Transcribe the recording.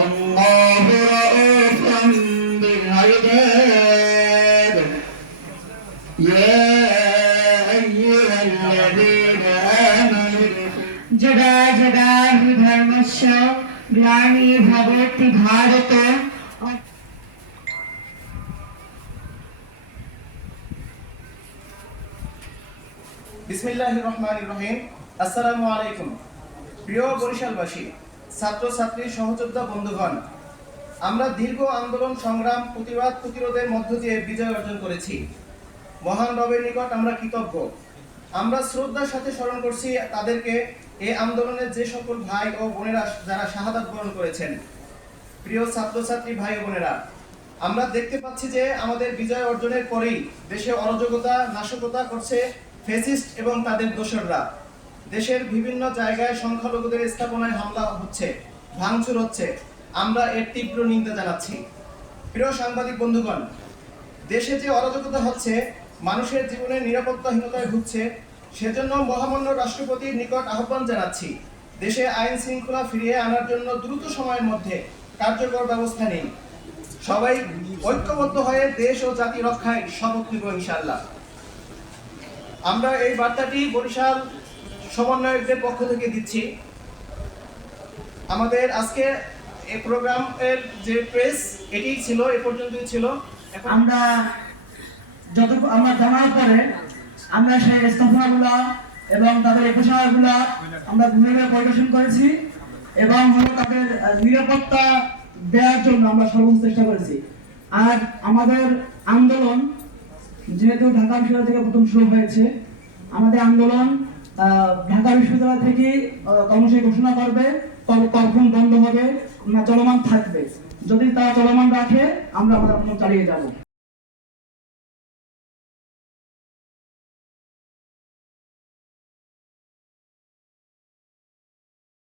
الله رؤوف بالعباد يا أيها الذين آمنوا जगा जगा हि धर्मस्य ग्लानिर्भवति भारत। বিসমিল্লাহির রহমানির রহিম। আসসালামু আলাইকুম। প্রিয় বরিশালবাসী, ছাত্রছাত্রী, সহযোদ্ধা বন্ধুগণ, আমরা দীর্ঘ আন্দোলন সংগ্রাম প্রতিরোধের মধ্য দিয়ে বিজয় অর্জন করেছি। মহান রবের নিকট আমরা কৃতজ্ঞ। আমরা শ্রদ্ধার সাথে স্মরণ করছি তাদেরকে, এই আন্দোলনের যে সকল ভাই ও বোনেরা যারা শাহাদাত বরণ করেছেন। প্রিয় ছাত্রছাত্রী ভাই ও বোনেরা, আমরা দেখতে পাচ্ছি যে আমাদের বিজয় অর্জনের পরেই দেশে অরাজকতা নাশকতা করছে ফ্যাসিস্ট এবং তাদের দোসররা। দেশের বিভিন্ন জায়গায় সংখ্যালঘুদের স্থাপনায় হামলা হচ্ছে, ভাঙচুর হচ্ছে। আমরা এর তীব্র নিন্দা জানাচ্ছি। প্রিয় সাংবাদিক বন্ধুগণ, দেশে যে অরাজকতা হচ্ছে, মানুষের জীবনের নিরাপত্তাহীনতায় ভুগছে, সেজন্য মহামান্য রাষ্ট্রপতির নিকট আহ্বান জানাচ্ছি, দেশে আইন শৃঙ্খলা ফিরিয়ে আনার জন্য দ্রুত সময়ের মধ্যে কার্যকর ব্যবস্থা নিন। সবাই ঐক্যবদ্ধ হয়ে দেশ ও জাতি রক্ষায় শপথ নিব ইনশাআল্লাহ। আমরা এই বার্তাটি বরিশাল সমন্বয়কদের পক্ষ থেকে দিচ্ছি। আমাদের আজকে এই প্রোগ্রামের যে প্রেস এটি ছিল, এ পর্যন্তই ছিল। আমরা জানার পরে আমরা সেই স্থাপনাগুলো এবং তাদের উপসারগুলো আমরা ঘুরে পরিদর্শন করেছি এবং তাদের নিরাপত্তা দেওয়ার জন্য আমরা সর্বোচ্চ চেষ্টা করেছি। আর আমাদের আন্দোলন যেহেতু ঢাকা বিশ্ববিদ্যালয় থেকে প্রথম শুরু হয়েছে, আমাদের আন্দোলন ঢাকা বিশ্ববিদ্যালয় থেকে কর্মসূচি ঘোষণা করবে, কখন বন্ধ হবে না চলমান থাকবে। যদি তারা চলমান রাখে আমরা আমাদের চালিয়ে যাব।